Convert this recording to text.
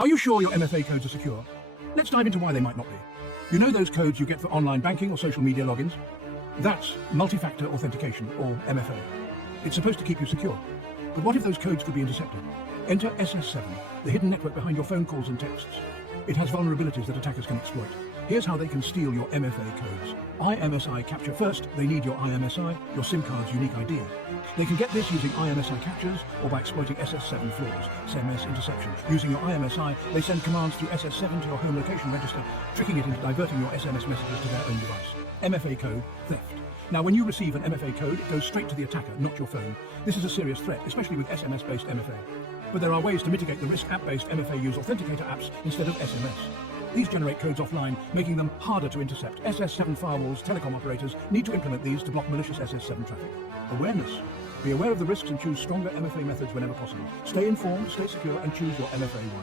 Are you sure your MFA codes are secure? Let's dive into why they might not be. You know those codes you get for online banking or social media logins? That's multi-factor authentication, or MFA. It's supposed to keep you secure. But what if those codes could be intercepted? Enter SS7, the hidden network behind your phone calls and texts. It has vulnerabilities that attackers can exploit. Here's how they can steal your MFA codes. IMSI capture. First, they need your IMSI, your SIM card's unique ID. They can get this using IMSI captures or by exploiting SS7 flaws, SMS interception. Using your IMSI, they send commands through SS7 to your home location register, tricking it into diverting your SMS messages to their own device. MFA code theft. Now, when you receive an MFA code, it goes straight to the attacker, not your phone. This is a serious threat, especially with SMS-based MFA. But there are ways to mitigate the risk. App-based MFA use Authenticator apps instead of SMS. These generate codes offline, making them harder to intercept. SS7 firewalls, telecom operators need to implement these to block malicious SS7 traffic. Awareness. Be aware of the risks and choose stronger MFA methods whenever possible. Stay informed, stay secure, and choose your MFA wisely.